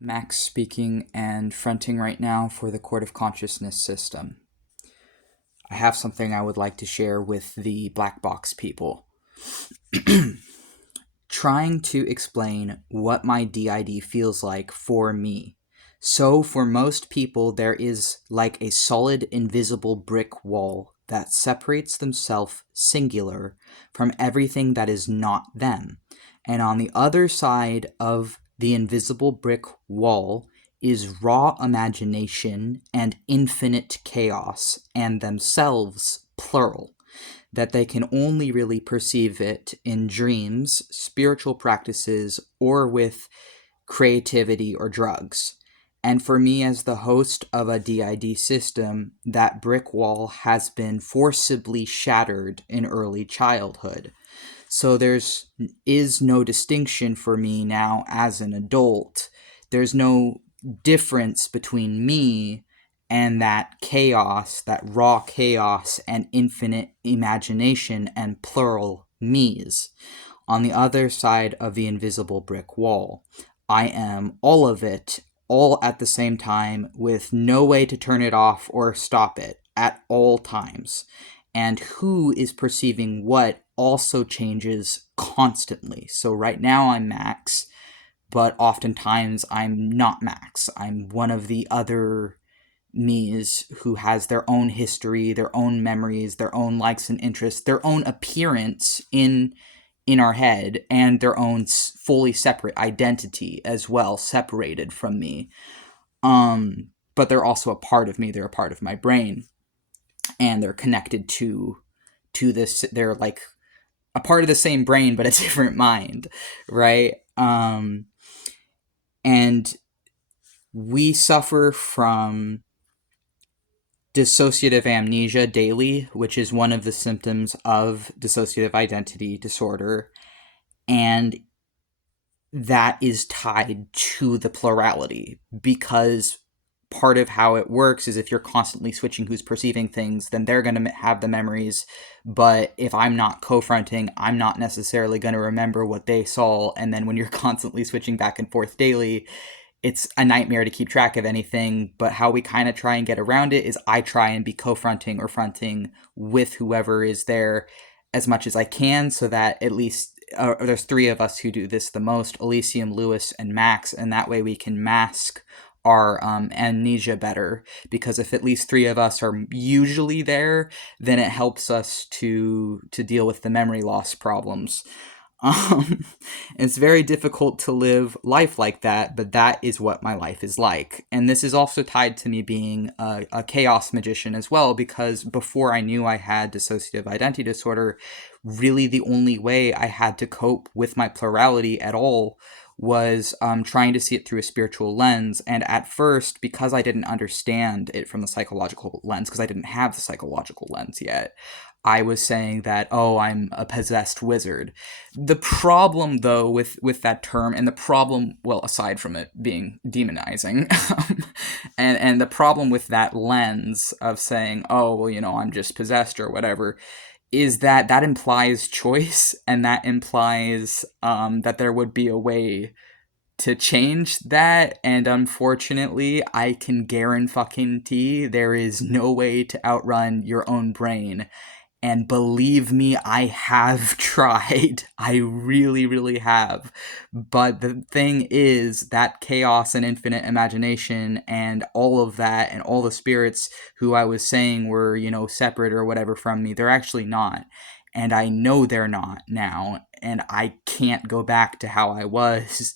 Max speaking and fronting right now for the Court of Consciousness system. I have something I would like to share with the black box people. Trying to explain what my D.I.D feels like for me. So, for most people, there is like a solid invisible brick wall that separates themselves singular from everything that is not them. And on the other side of the invisible brick wall is raw imagination and infinite chaos, and themselves plural, that they can only really perceive it in dreams, spiritual practices, or with creativity or drugs. And for me, as the host of a D.I.D system, that brick wall has been forcibly shattered in early childhood. So there's is no distinction for me now as an adult. There's no difference between me and that chaos, that raw chaos and infinite imagination and plural me's on the other side of the invisible brick wall. I am all of it, all at the same time, with no way to turn it off or stop it at all times. And who is perceiving what also changes constantly. So right now I'm Max, but oftentimes I'm not Max. I'm one of the other me's who has their own history, their own memories, their own likes and interests, their own appearance in our head, and their own fully separate identity as well, separated from me. But they're also a part of me. They're a part of my brain, and they're connected to this. They're like a part of the same brain, but a different mind, right? And we suffer from dissociative amnesia daily, which is one of the symptoms of dissociative identity disorder. And that is tied to the plurality, because part of how it works is if you're constantly switching who's perceiving things, then they're going to have the memories. But if I'm not co-fronting, I'm not necessarily going to remember what they saw. And then when you're constantly switching back and forth daily, it's a nightmare to keep track of anything. But how we kind of try and get around it is I try and be co-fronting or fronting with whoever is there as much as I can, so that at least there's three of us who do this the most: Elysium, Lewis, and Max, and that way we can mask our amnesia better, because if at least three of us are usually there, then it helps us to deal with the memory loss problems. Um, it's very difficult to live life like that, but that is what my life is like. And this is also tied to me being a chaos magician as well, because before I knew I had dissociative identity disorder, really the only way I had to cope with my plurality at all was trying to see it through a spiritual lens. And at first, because I didn't understand it from the psychological lens, because I didn't have the psychological lens yet, I was saying that, oh, I'm a possessed wizard. The problem, though, with that term, and the problem, well, aside from it being demonizing, and the problem with that lens of saying, oh, well, I'm just possessed or whatever, is that that implies choice, and that implies that there would be a way to change that, and unfortunately, I can guarantee there is no way to outrun your own brain. And believe me, I have tried. I really, really have. But the thing is that chaos and infinite imagination and all of that and all the spirits who I was saying were, separate or whatever from me, they're actually not. And I know they're not now. And I can't go back to how I was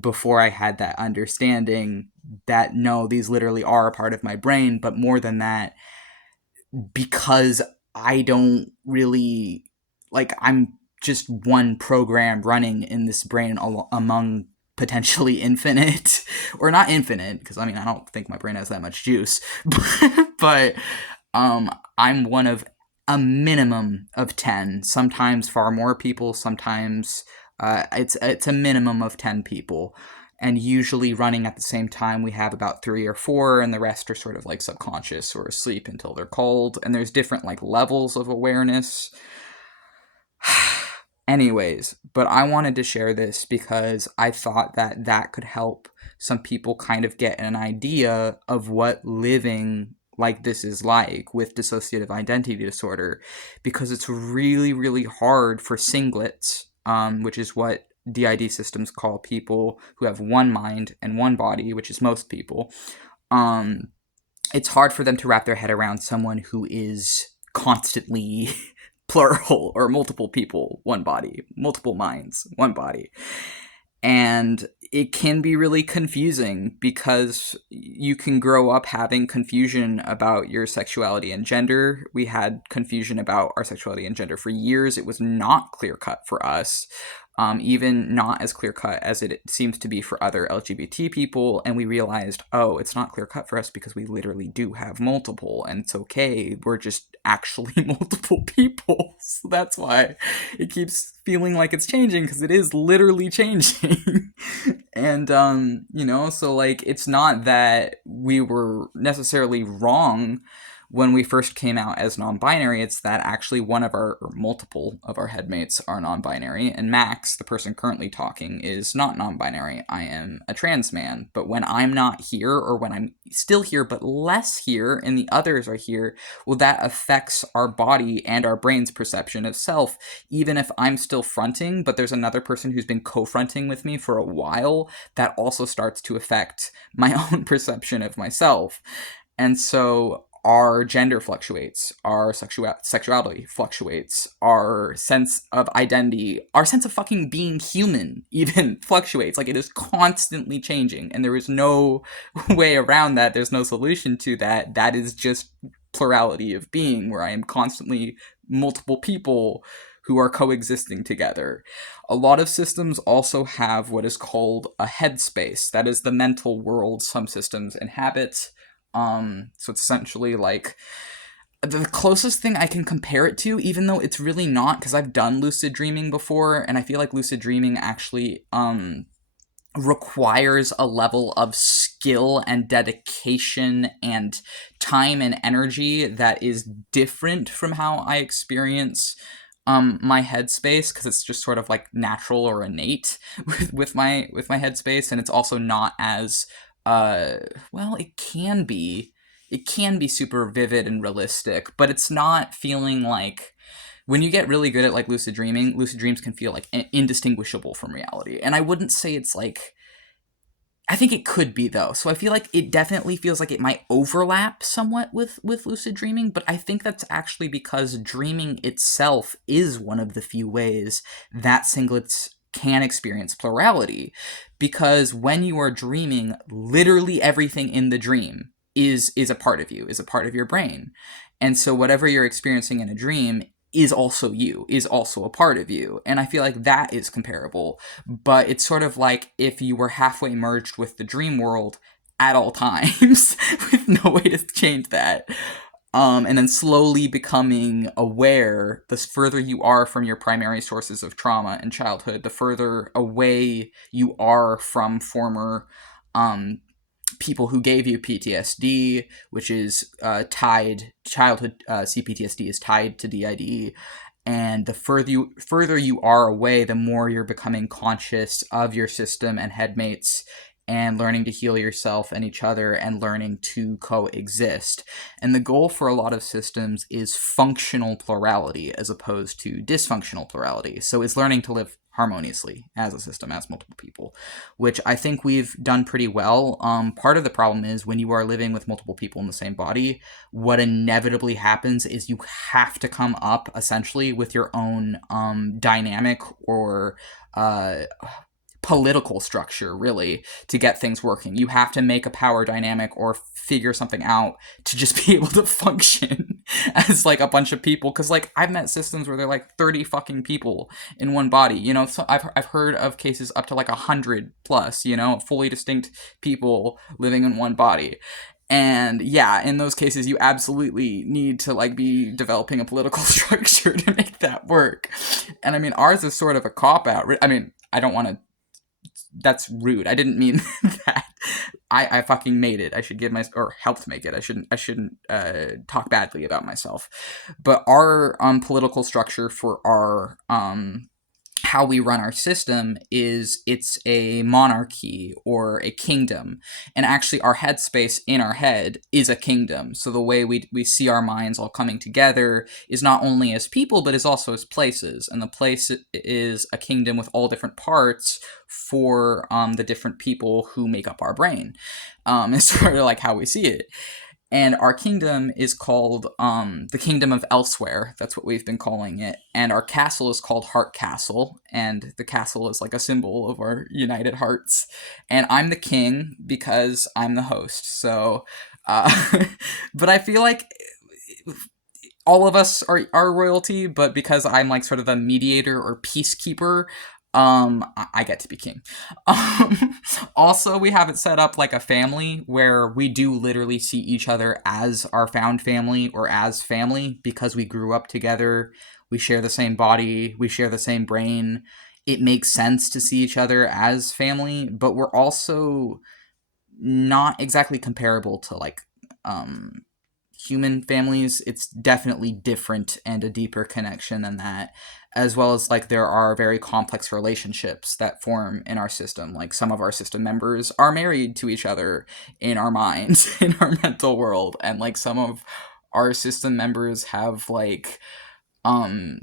before I had that understanding that no, these literally are a part of my brain. But more than that, because I don't really I'm just one program running in this brain among potentially infinite or not infinite, because I don't think my brain has that much juice, but I'm one of a minimum of 10, sometimes far more people, sometimes it's a minimum of 10 people, and usually running at the same time we have about 3 or 4, and the rest are sort of like subconscious or asleep until they're called, and there's different levels of awareness. Anyways, but I wanted to share this because I thought that that could help some people kind of get an idea of what living like this is like with dissociative identity disorder, because it's really, really hard for singlets, which is what DID systems call people who have one mind and one body, which is most people. It's hard for them to wrap their head around someone who is constantly plural, or multiple people, one body, multiple minds, one body. And it can be really confusing, because you can grow up having confusion about your sexuality and gender. We had confusion about our sexuality and gender for years. It was not clear cut for us. Even not as clear cut as it seems to be for other LGBT people. And we realized, oh, it's not clear cut for us because we literally do have multiple, and it's okay. We're just actually multiple people. So that's why it keeps feeling like it's changing, because it is literally changing. And, so like, it's not that we were necessarily wrong when we first came out as non-binary. It's that actually one of our, or multiple of our headmates are non-binary, and Max, the person currently talking, is not non-binary. I am a trans man, but when I'm not here, or when I'm still here but less here and the others are here, well, that affects our body and our brain's perception of self. Even if I'm still fronting, but there's another person who's been co-fronting with me for a while, that also starts to affect my own perception of myself. And so our gender fluctuates, our sexuality fluctuates, our sense of identity, our sense of fucking being human even fluctuates. Like, it is constantly changing, and there is no way around that. There's no solution to that. That is just plurality of being, where I am constantly multiple people who are coexisting together. A lot of systems also have what is called a headspace. That is the mental world some systems inhabit. So it's essentially like the closest thing I can compare it to, even though it's really not, because I've done lucid dreaming before, and I feel like lucid dreaming actually requires a level of skill and dedication and time and energy that is different from how I experience my headspace, because it's just sort of like natural or innate with my headspace. And it's also not as well, it can be super vivid and realistic, but it's not feeling like, when you get really good at like lucid dreaming, lucid dreams can feel like indistinguishable from reality. And I wouldn't say it's like, I think it could be, though. So I feel like it definitely feels like it might overlap somewhat with lucid dreaming, but I think that's actually because dreaming itself is one of the few ways that singlets can experience plurality. Because when you are dreaming, literally everything in the dream is a part of you, is a part of your brain. And so whatever you're experiencing in a dream is also you, is also a part of you. And I feel like that is comparable. But it's sort of like if you were halfway merged with the dream world at all times, with no way to change that. And then slowly becoming aware, the further you are from your primary sources of trauma in childhood, the further away you are from former people who gave you PTSD, which is tied, childhood CPTSD is tied to DID. And the further you are away, the more you're becoming conscious of your system and headmates, and learning to heal yourself and each other, and learning to coexist. And the goal for a lot of systems is functional plurality as opposed to dysfunctional plurality. So it's learning to live harmoniously as a system, as multiple people, which I think we've done pretty well. Part of the problem is when you are living with multiple people in the same body, what inevitably happens is you have to come up essentially with your own dynamic or political structure, really, to get things working. You have to make a power dynamic or figure something out to just be able to function as like a bunch of people. Because like I've met systems where they're like 30 fucking people in one body, you know. So I've heard of cases up to like 100 plus, you know, fully distinct people living in one body. And yeah, in those cases, you absolutely need to like be developing a political structure to make that work. And I mean, ours is sort of a cop out. I mean, I don't want to, that's rude. I didn't mean that. I fucking made it. I should give or helped make it. I shouldn't talk badly about myself. But our political structure for our how we run our system is it's a monarchy or a kingdom. And actually, our headspace in our head is a kingdom. So the way we see our minds all coming together is not only as people, but is also as places. And the place is a kingdom with all different parts for the different people who make up our brain. It's sort of like how we see it. And our kingdom is called the Kingdom of Elsewhere. That's what we've been calling it. And our castle is called Heart Castle. And the castle is like a symbol of our united hearts. And I'm the king because I'm the host. So, but I feel like all of us are royalty, but because I'm like sort of a mediator or peacekeeper, I get to be king. Also, we have it set up like a family where we do literally see each other as our found family or as family because we grew up together. We share the same body. We share the same brain. It makes sense to see each other as family, but we're also not exactly comparable to like um human families. It's definitely different and a deeper connection than that, as well as like there are very complex relationships that form in our system. Like some of our system members are married to each other in our minds, in our mental world, and like some of our system members have um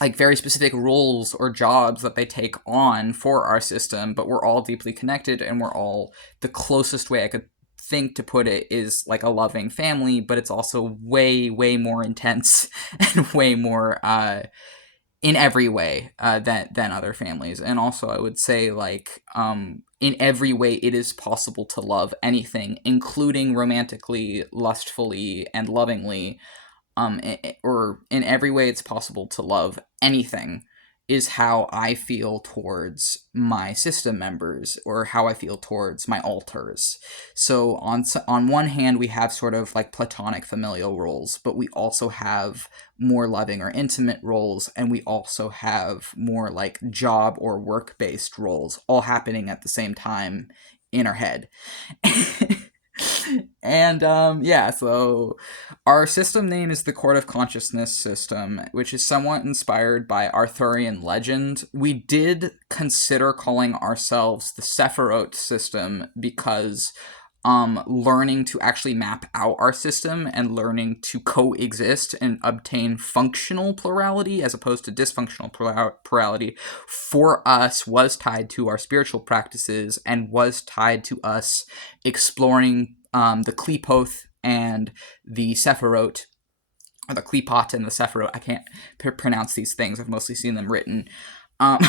like very specific roles or jobs that they take on for our system, but we're all deeply connected and we're all, the closest way I could think to put it is like a loving family, but it's also way more intense and way more in every way than other families. And also I would say like in every way it is possible to love anything, including romantically, lustfully, and lovingly, or in every way it's possible to love anything, is how I feel towards my system members or how I feel towards my alters. So on one hand we have sort of like platonic familial roles, but we also have more loving or intimate roles, and we also have more like job or work based roles all happening at the same time in our head. And yeah, so our system name is the Court of Consciousness system, which is somewhat inspired by Arthurian legend. We did consider calling ourselves the Sephiroth system because learning to actually map out our system and learning to coexist and obtain functional plurality as opposed to dysfunctional plurality for us was tied to our spiritual practices and was tied to us exploring the Qlipoth and the Sephiroth, or the Qlipot and the Sephiroth. I can't pronounce these things. I've mostly seen them written. Um,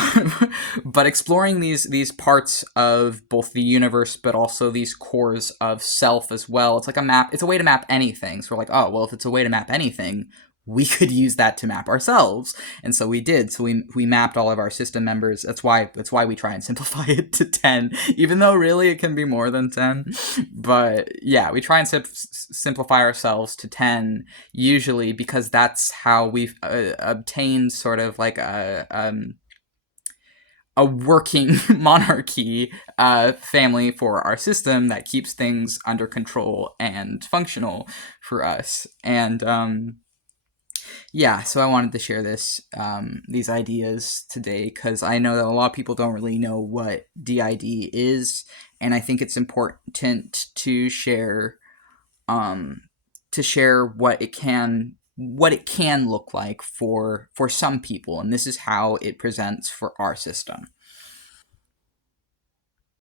but exploring these parts of both the universe, but also these cores of self as well. It's like a map. It's a way to map anything. So we're like, oh well, if it's a way to map anything, we could use that to map ourselves. And so we did. So we mapped all of our system members. That's why we try and simplify it to 10, even though really it can be more than 10. But yeah, we try and simplify ourselves to 10 usually because that's how we've obtained sort of like a working monarchy family for our system that keeps things under control and functional for us. And yeah, so I wanted to share these ideas today because I know that a lot of people don't really know what D.I.D is, and I think it's important um, to share what it can look like for some people, and this is how it presents for our system.